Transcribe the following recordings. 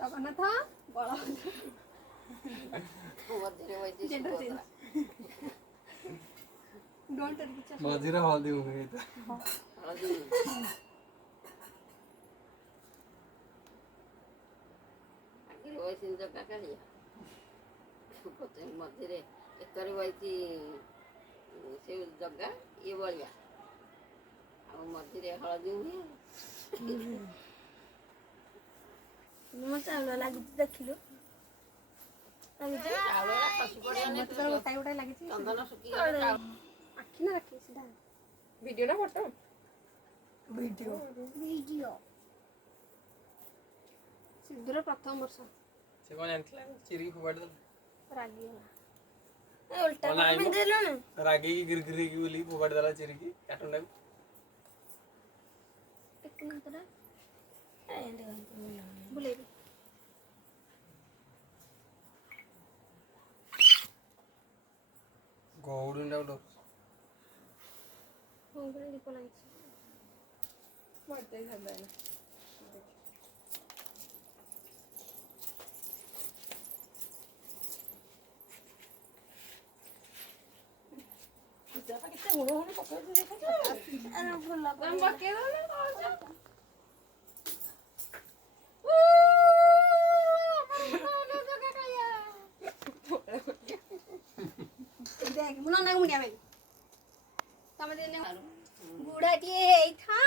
ଜଗନ୍ନାଥ ବଳଭଦ୍ର ମଝିରେ ହଳଦୀ ମୁଗ ମଝିରେ ଏକରେ ବଇଛି ସେ ଜଗା ଇଏ ବଳିଆ ଆଉ ମଝିରେ ହଳଦୀ ହୁଏ। ଚାଉଳ ଲାଗୁଛି ଦେଖିଲୁ ଭିଡିଓ ନା ଫଟୋ ଭିଡିଓ ସିଦ୍ଧୁର ପ୍ରଥମ ବର୍ଷ ସେ କଣ ଜାଣିଥିଲା ଚିରିକି ଫୋପାଡ଼ି ଦେଲା ରାଗିଗଲା ରାଗିକି ଗିରି ହେଇକି ବୁଲିକି ଫୋପାଡ଼ି ଦେଲା ଚିରିକି କାର୍ଟୁନଟାକୁ ବୁଲେଇବି ଗଉଡ଼ୁଣିଟାକୁ ଡରୁଛି ଦୀପ ଲାଗିଛି କେତେ ହୁଣ ହୁଣ ପକେଇଛି ବୁଢାଟିଏ ହେଇଥା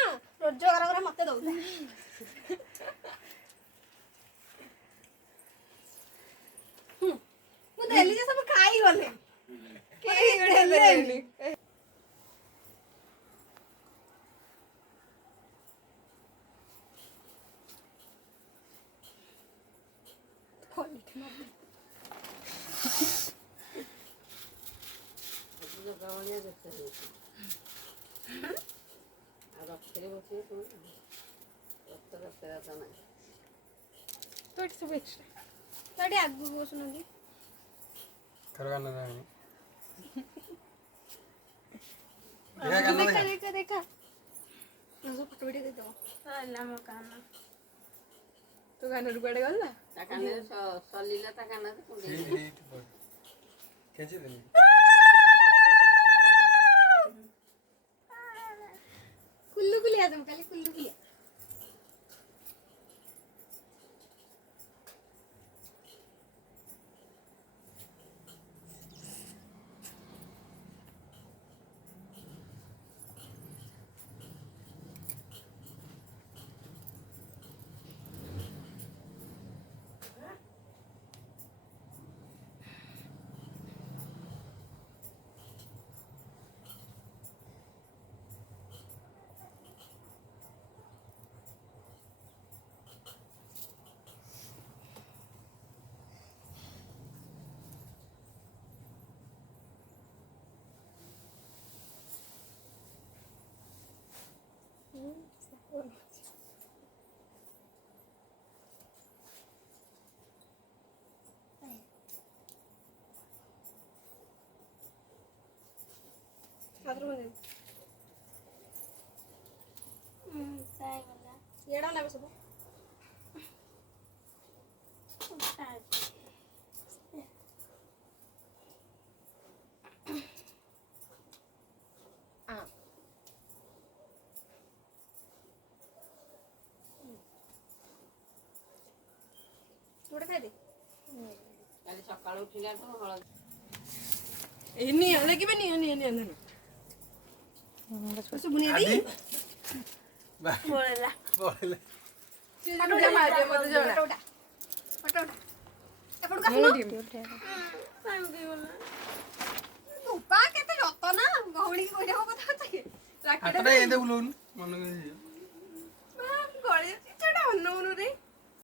ରୋଜଗାର করে ମତେ ଦଉଥା ମୁଁ ଦେଲି ଯେ ସବୁ ଖାଇଗଲେ କେହି ଦେଲେନି ରଥରେ ବସିବେ ରଥଯାତ୍ରା ନାହିଁ ତ ଏଠି ସବୁ ଏକ୍ସଟ୍ରା ତ ଏଠି ଆଗକୁ ବସୁନାହାନ୍ତି ଦେଖା ଦେଖା ଫଟୋ ଭିଡ଼ିଓ ଦେଇଦେବ ମୋ କାନ ତୋ କାନରୁ କୁଆଡ଼େ ଗଲା ତା କାନରେ ସଲିଲା ତା କାନରେ କୁଲୁକୁଲିଆ ତମେ କାଲି କୁଲୁକୁଲିଆ ଏଇଟା ନେବେ ସବୁ କାଲି ସକାଳୁ ଉଠିଲା ତ ହଳଦୀ ଲାଗିବେ ବୁନିଆ କେତେ ଯତ୍ନ ଗହଳି କଥା